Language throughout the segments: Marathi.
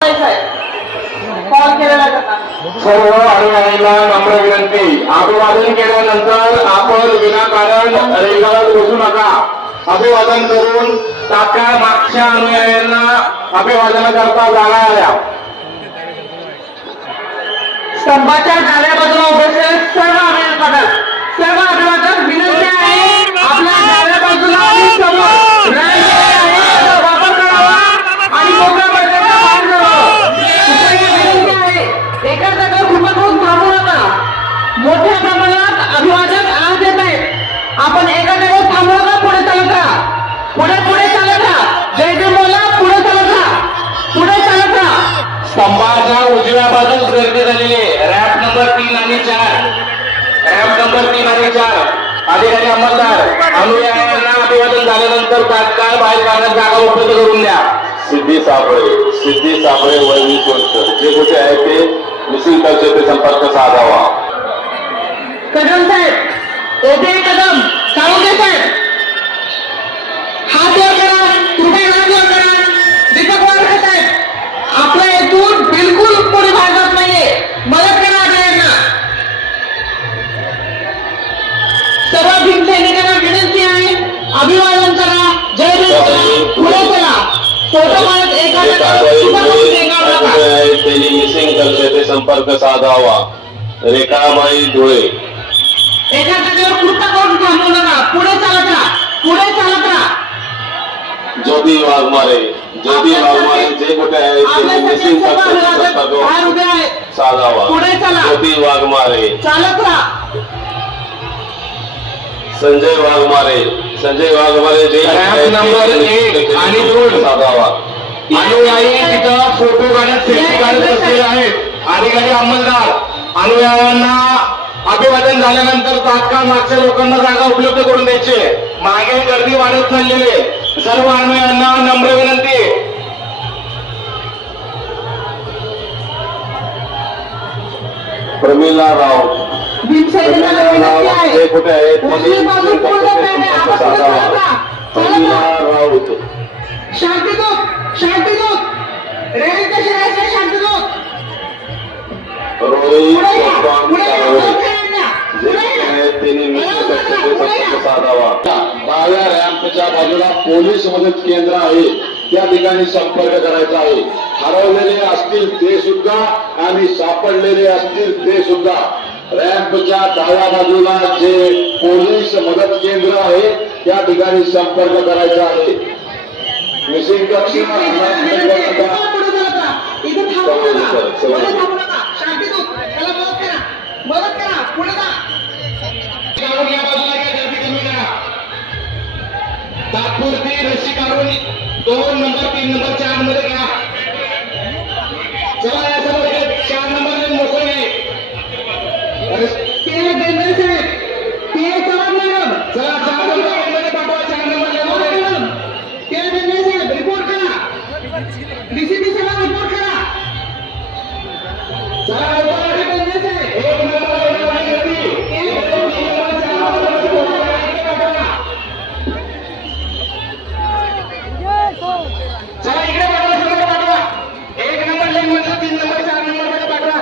सर्व अनुयायींना नम्र विनंती, अभिवादन केल्यानंतर आपण विनाकारण रेंगाळत बसू नका. अभिवादन करून तात्काळ मागच्या अनुयायांना अभिवादनाकरता जागा आल्या. स्तंभाच्या डाव्या बाजूला उभे सर्व अभिवादक विनंती आहे, आपल्या डाव्या बाजूला वापर करावा आणि मोकळ्या मैदानात बाहेर जावं. विनंती आहे, एका जागा उभं करून थांबू नका. मोठ्या प्रमाणात अभिवादक आज येत आहेत. आपण एका जागेवर थांबू नका, पुढे चालत राहा, पुढे चालत राहा. जय जय बोला, पुढे चालत राहा, पुढे चालत राहा. स्तंभाच्या उजव्या बाजूस गर्दी झालेली आहे. रॅम्प नंबर 3 आणि 4, रॅम्प नंबर 3 आणि 4. अधिकारी अंमलदार, अनुयायांना अभिवादन झाल्यानंतर तात्काळ बाहेर काढण्यात जागा उपलब्ध करून द्या. सिद्धी साबळे वय 20 वर्ष, जे कुठे आहे ते मिसिंग कल्चरचे संपर्क साधावा. कदम साहेब, येथे कदम चालू दे साहेब. हात वर करा, कृपया हात वर करा. दीपक वारके साहेब, आपला इथून बिलकुल कोणी भागत नाहीये, मदत करा आपल्याला. सर्व भीमसैनिकांना विनंती आहे, अभिवादन करा, जय जय करा, पुढे चला. फोटो मारत एका त्यांनी मिसिंग कल्चरचे संपर्क साधावा. रेखाबाई धुळे. एका जागेवर कृपा करून थांबू नका, पुढे चालत राहा, पुढे चालत राहा. ज्योती वाघमारे, जे कुठे आहे ते मिसिंग कल्चरचे संपर्क साधावा. पुढे चला. ज्योती वाघमारे. चालत राहा. संजय वाघमारे, जे नंबर 1 आणि 2 साधावा. अनुयायी तिथं फोटो काढत सेल्फी काढत बसलेले आहेत. अधिकारी अंमलदार, अनुयायांना अभिवादन झाल्यानंतर तात्काळ मागच्या लोकांना जागा उपलब्ध करून द्यायची. मागे गर्दी वाढत चाललेली आहे. सर्व अनुयायांना नम्र विनंती. प्रमिला राव, भीमसैनिकांना विनंती आहे, कुठे आहेत? उजवी बाजू पूर्णपणे प्रमिला राऊत. शांतीदूत रेल्वे स्टेशन आहे, शांतीदूत. रोहित साधावा. डाव्या रॅम्पच्या बाजूला पोलीस मदत केंद्र आहे, त्या ठिकाणी संपर्क करायचा आहे. हरवलेले असतील ते सुद्धा आणि सापडलेले असतील ते सुद्धा. रॅम्पच्या डाव्या बाजूला जे पोलीस मदत केंद्र आहे त्या ठिकाणी संपर्क करायचा आहे. मिसिंग तात्पुरती रशी काढून 2 नंबर 3 नंबर 4 मध्ये घ्या. चला या सर्व 4 नंबर मोकळे आहे. चला 4 नंबर मध्ये पाठवा. 4 नंबर साहेब रिपोर्ट करा. डीसीपी साहेब रिपोर्ट करा. चला इकडे पाठवा, समोर पाठवा. 1 नंबर लेन मध्ये 3 नंबर 4 नंबर मध्ये पाठवा.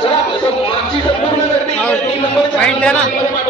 चला मागची संपूर्ण गर्दी 3 नंबर 4 नंबर मध्ये पाठवा.